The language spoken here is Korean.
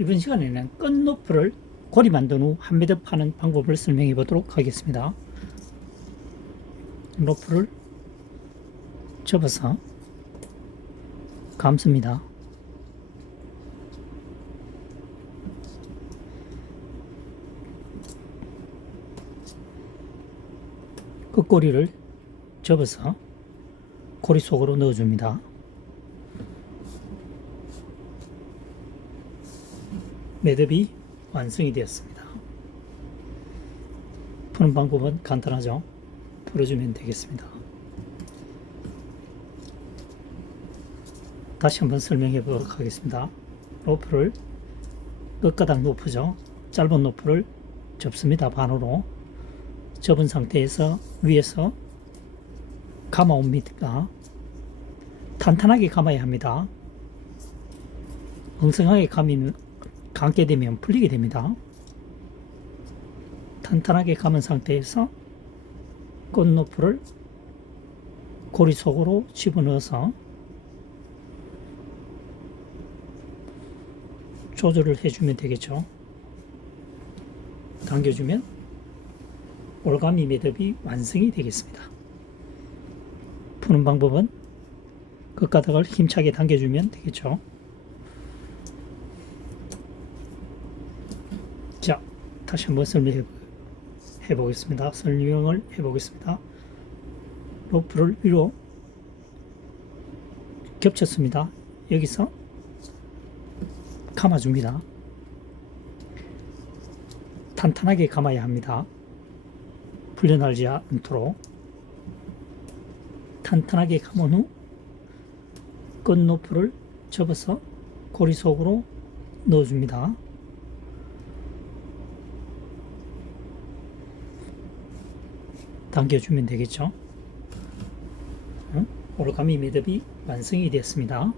이번 시간에는 끝노프를 고리 만든 후한 매듭 하는 방법을 설명해 보도록 하겠습니다. 로프를 접어서 감습니다. 끝고리를 접어서 고리 속으로 넣어줍니다. 매듭이 완성이 되었습니다. 푸는 방법은 간단하죠. 풀어주면 되겠습니다. 다시 한번 설명해 보도록 하겠습니다. 로프를 끝가닥 높이죠. 짧은 로프를 접습니다. 반으로 접은 상태에서 위에서 감아 옵니다. 탄탄하게 감아야 합니다. 엉성하게 감으면 감게 되면 풀리게 됩니다. 탄탄하게 감은 상태에서 꽃노프를 고리 속으로 집어넣어서 조절을 해주면 되겠죠. 당겨주면 올가미 매듭이 완성이 되겠습니다. 푸는 방법은 끝가닥을 힘차게 당겨주면 되겠죠. 다시 한번 설명해 해 보겠습니다. 설명을 해 보겠습니다. 로프를 위로 겹쳤습니다. 여기서 감아줍니다. 탄탄하게 감아야 합니다. 풀려나지 않도록 탄탄하게 감은 후 끝노프를 접어서 고리 속으로 넣어줍니다. 당겨주면 되겠죠. 응? 오르가미 매듭이 완성이 되었습니다.